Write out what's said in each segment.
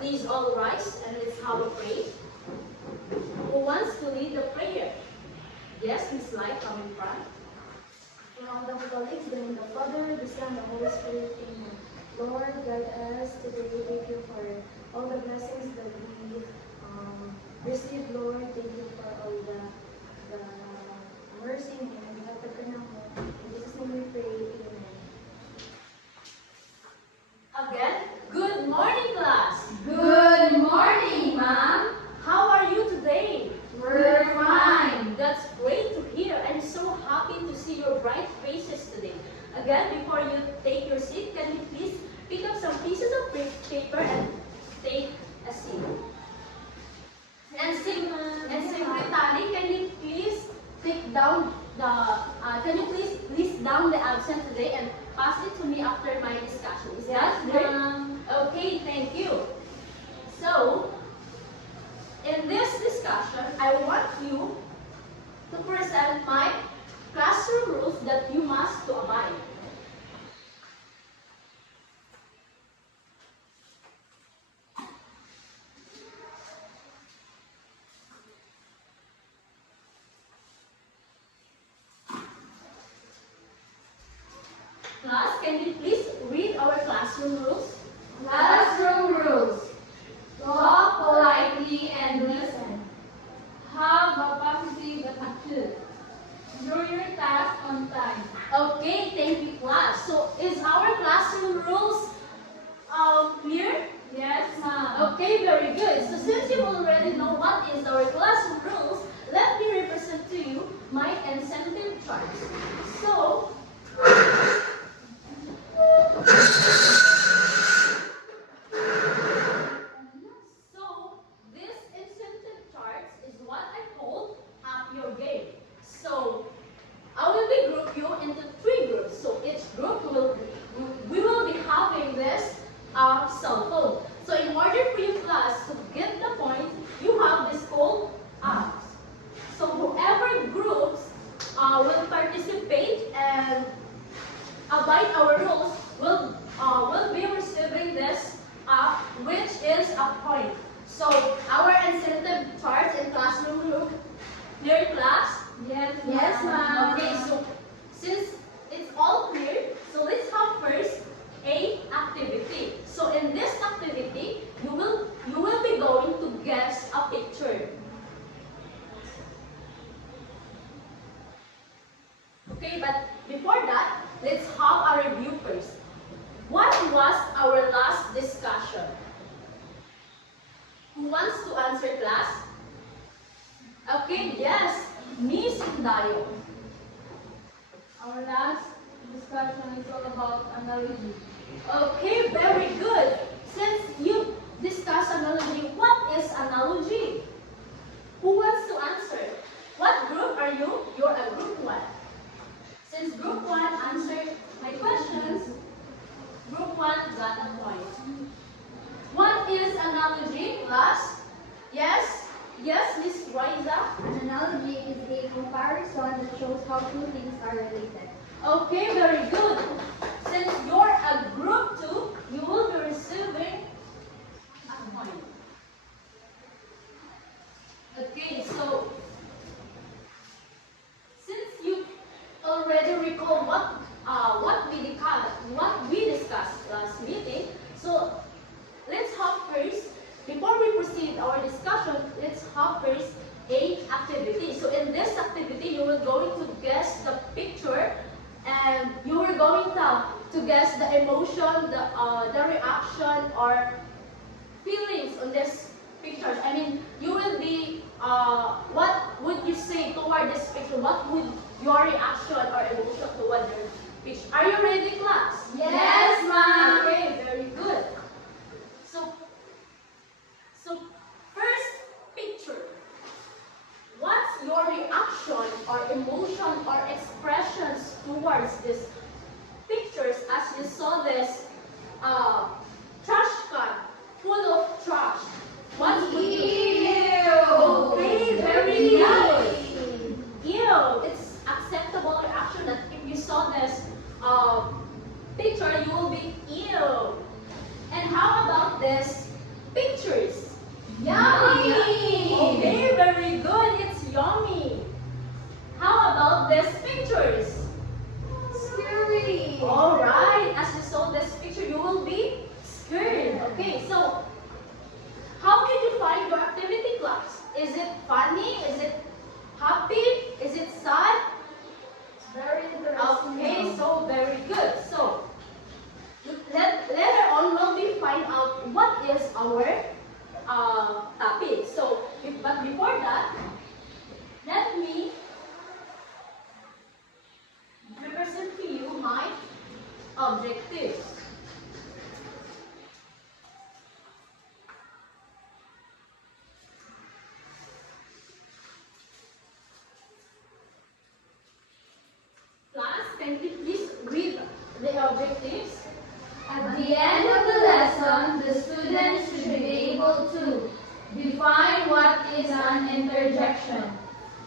Please all rise and let's have a pray. Who wants to lead the prayer? Yes, Miss Lai, come in front. In all the Catholics, the name of the Father, the Son, and the Holy Spirit, Amen. Lord, guide us today. Thank you for all the blessings that we received, Lord. Thank you for all the mercy and paghatag ka na mo. In Jesus' name we pray, Amen. Again, good morning, class. Good morning, Ma'am. How are you today? We're fine. That's great to hear. I'm so happy to see your bright faces today. Again, before you take your seat, can you please pick up some pieces of paper and take a seat? And secretary, can you please take down the list down the absent today and pass it to me after my discussion? Is that clear? Okay, thank you. So, in this discussion, I want you to present my classroom rules that you must to abide. Class, can you please read our classroom rules? Classroom rules. Talk politely and listen. Have a positive attitude. Do your task on time. Okay, thank you, class. So, is our classroom rules clear? Yes, Ma'am. Okay, very good. So, since you already know what is our classroom rules, let me represent to you my incentive charts. So, this incentive charts is what I call Up Your Game. So, I will be group you into 3 groups. So, each group we will be having this cell phone. So, in order for you class to get the point, you have this called apps. So, whoever groups will participate and abide our rules will be receiving this app, which is a point. So, our incentive charts in classroom group, clear class? Yes, Yes, ma'am. Okay, so since it's all clear, so let's have first a activity. So in this activity, you will be going to guess a picture. Okay, but before that, let's have a review first. What was our last discussion? Who wants to answer, class? Okay, yes, Miss Indayo. Our last discussion is all about analogy. Okay, very good. Since you discussed analogy, what is analogy? Who wants to answer? What group are you? You're a group 1. Since group 1 answered my questions, group 1 got a point. What is analogy, class? Yes? Yes, Miss Riza? An analogy is a comparison that shows how two things are related. Okay, very good. Since you're a group 2, you will be receiving a point. Okay, so since you already recall what we discussed last meeting, so let's have first, before we proceed our discussion, let's have first a activity. So in this activity, you will going to guess the picture, and you are going to guess the emotion, the reaction or feelings on this picture. I mean, you will be, what would you say toward this picture? What would your reaction or emotion toward the picture? Are you ready, class? Yes, ma'am. Okay, very good. So first picture. What's your reaction or emotion or expressions towards this pictures as you saw this trash can full of trash? What would you? Okay, very good. Ew, it's acceptable reaction that if you saw this picture, you will be is our topic. So, but before that, let me represent to you my objectives. Class, can you please read the objectives? At the end of the lesson, the students should be able to define what is an interjection,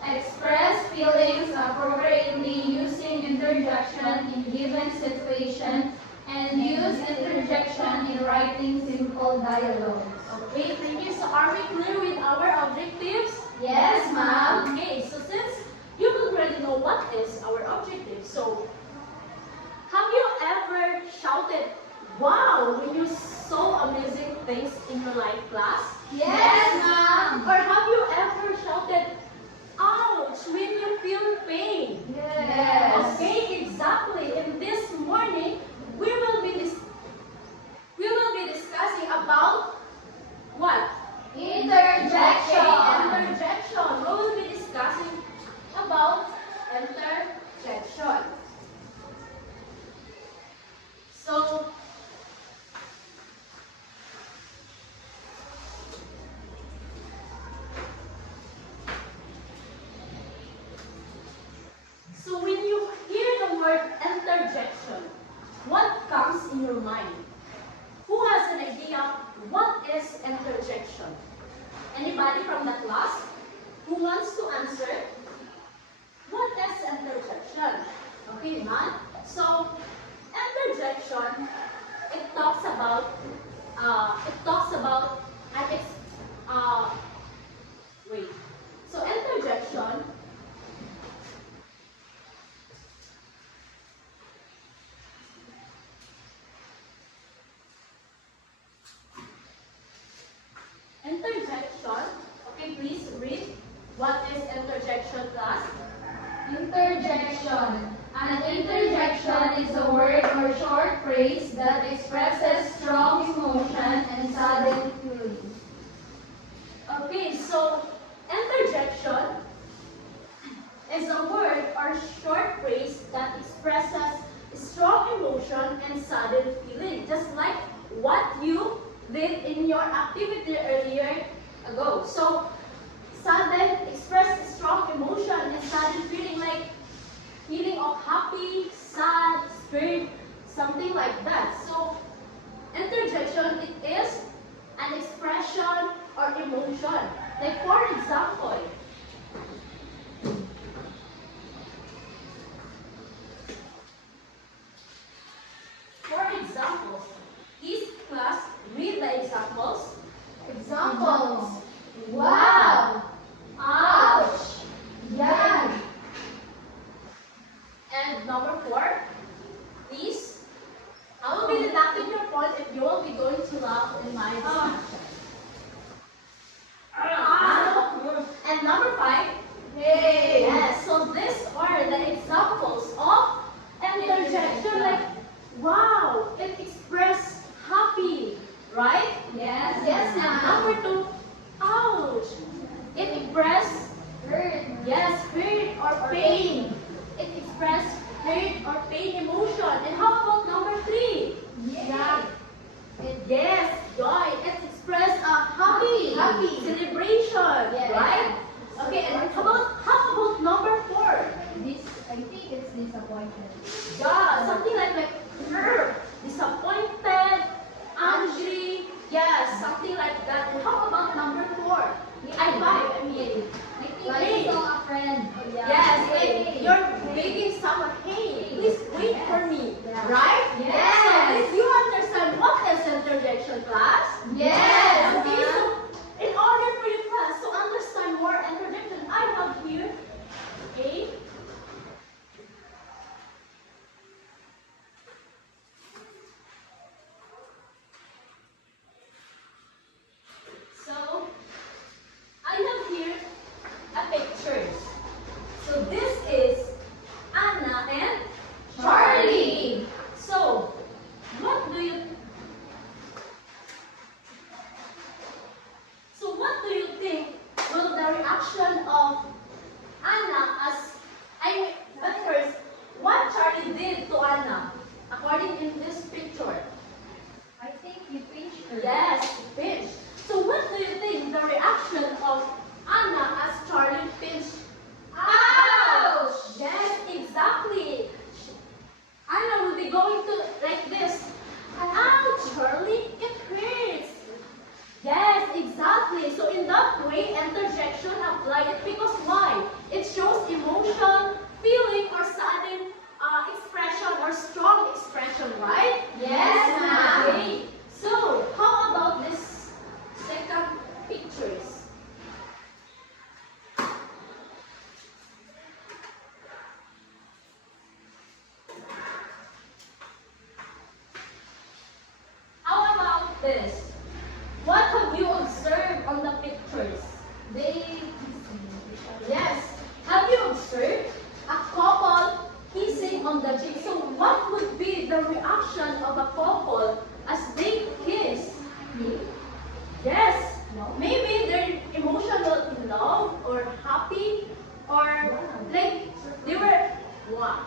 express feelings appropriately using interjection in given situation, and use interjection in writing simple dialogues. Okay, thank you. So are we clear with our objectives? Yes, ma'am. Okay, so since you already know what is our objective, so have you ever shouted, wow, when you saw amazing things in your life class? Yes, ma'am. Or have you ever shouted, ouch, when you feel pain? Yes. Okay, exactly. And this morning, we will be discussing about what? Interjection. Okay, interjection. We will be discussing about interjection. So, when you hear the word interjection, what comes in your mind? Who has an idea what is interjection? Anybody from the class who wants to answer? What is interjection? Okay, none? So, interjection, it talks about an wait. So interjection okay, please read. What is interjection, class? Interjection. An interjection is a word or short phrase that expresses strong emotion and sudden feeling. Okay, so interjection is a word or short phrase that expresses strong emotion and sudden feeling, just like what you did in your activity earlier ago. So, sudden express strong emotion and sudden feeling, like feeling of happy, sad, scared, something like that. So, interjection, it is an expression or emotion. Like for example, this class, read the examples. Examples. Wow. Ouch. Yuck. And number 4, please. I will be deducting your point if you will be going to laugh in my discussion. And number 5, Hey. yes, so these are the examples of interjection, like, wow, it express happy, right? Yes. Yes, and number 2, ouch, it express, Hurt. yes, hurt or pain. It express hurt or pain emotion. And how about number 3? Yeah. Yes, joy. It this. What have you observed on the pictures? Yes. Have you observed a couple kissing on the cheek? So what would be the reaction of a couple as they kiss? Yes. Maybe they're emotional in love or happy or like they were mwah.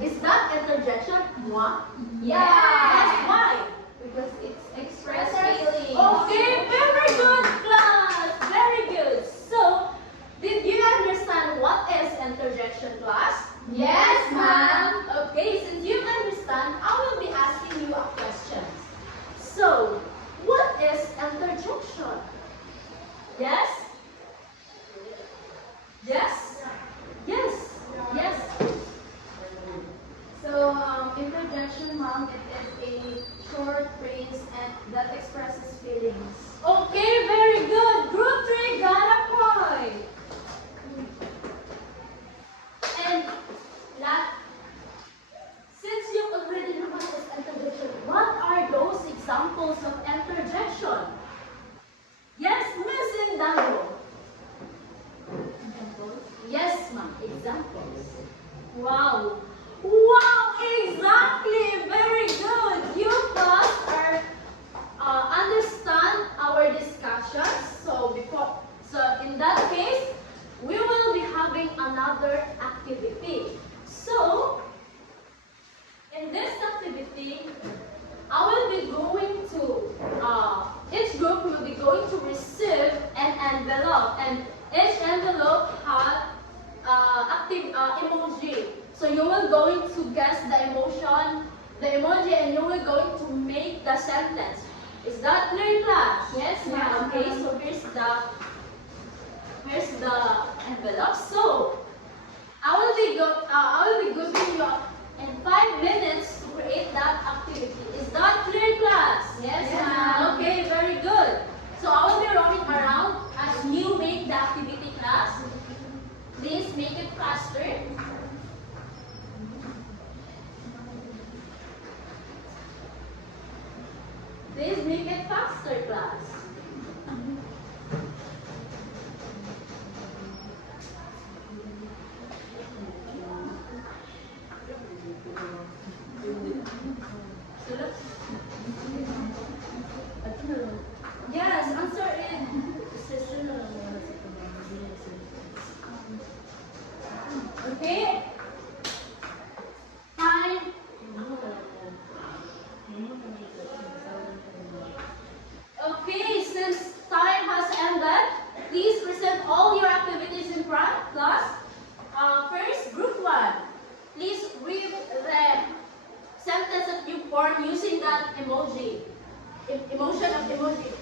Is that interjection? Mwah? Yes. Why? Because it's express feelings. Okay, very good, class. Very good. So, did you understand what is interjection, class? Yes, ma'am. Okay, since you understand, I will be asking you a question. So, what is interjection? Yes? Yes? Yes? Yes? So, interjection, ma'am, it is a short phrase and that expresses feelings. Okay, very good. Group 3 got a point. And since you already know what is interjection, what are those examples of interjection? Yes, Miss Indaro. Yes, ma'am. Examples. Wow. Wow, exactly. Very good. You class are understand our discussions. So in that case, we will be having another activity. So in this activity, I will be going to each group will be going to receive an envelope, and each envelope has active emoji. So you will going to guess the emoji, and you will going to make the sentence. Is that clear, class? Yes, ma'am. Okay, so here's the envelope. So I will be giving you in 5 minutes to create that activity. Is that clear, class? Yes, ma'am. Okay, very good. So I will be running around as you make the activity, class. Please make it faster. Please make it faster, class. Yes, answer it. Okay. Fine. Okay, since time has ended, please present all your activities in front, class. First, group 1. Please read the sentence that you formed using that emoji. Emotion of emoji.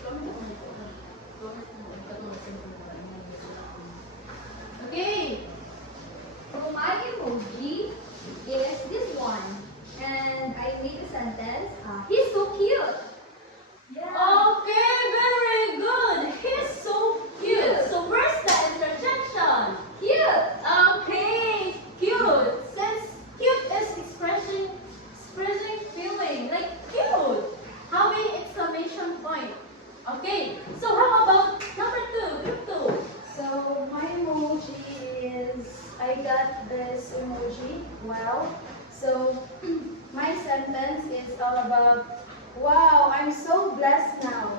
Okay. So my emoji is this one. And I made a sentence, he's so cute. Okay, very good. He's so cute. So where's the interjection? Cute. Okay, cute. Since cute is expressing feeling, like cute, having exclamation point. Okay, so how about number 2, group 2? So my emoji is, I got this emoji, wow. So my sentence is all about, wow, I'm so blessed now.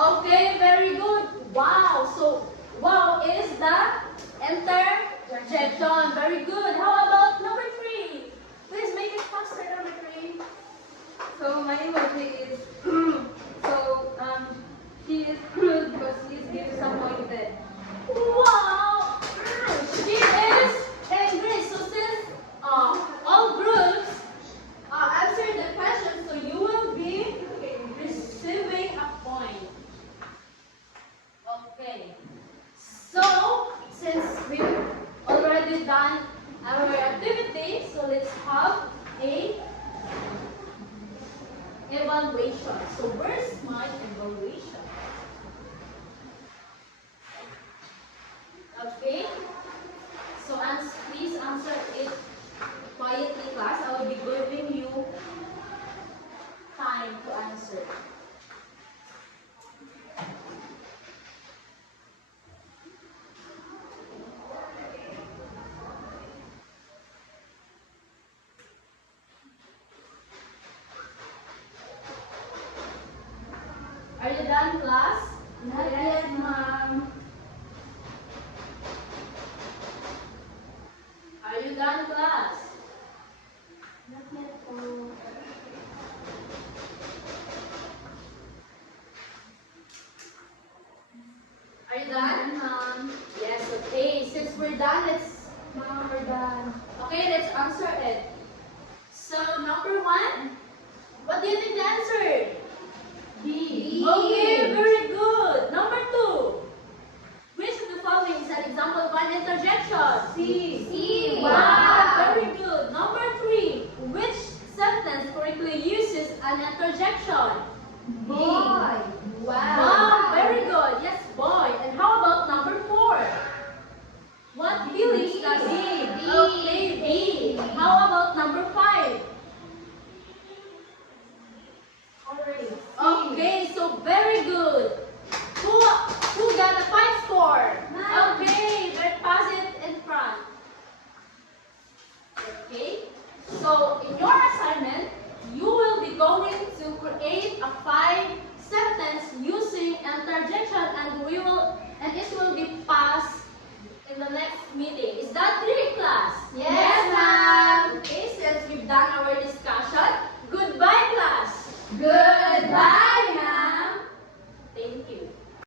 Okay, very good. Wow. So, wow is the interjection. Very good. How about number 3? Please make it faster, number 3. So my emoji is he is crude because he is disappointed. Wow. She is angry. So since all groups answer the question, so you will be receiving a point. Okay. So since we've already done our activity, so let's have a evaluation. So where's my evaluation? Okay. So please answer it quietly, class. I will be giving you time to answer. Are you done, class? Not yet, ma'am. Are you done, class? Not yet po. Are you done? Ma'am. Yes, okay. Since we're done, Ma'am, we're done. let's answer it. So, number 1, what do you think the answer? B. Okay, very good. Number 2, which of the following is an example of an interjection? C. C. Wow, very good. Number 3, which sentence correctly uses an interjection? Boy. Wow, very good. Yes, boy. And how about number 4? What feelings does B. Okay, B. How about number 5? Orange. Okay, so very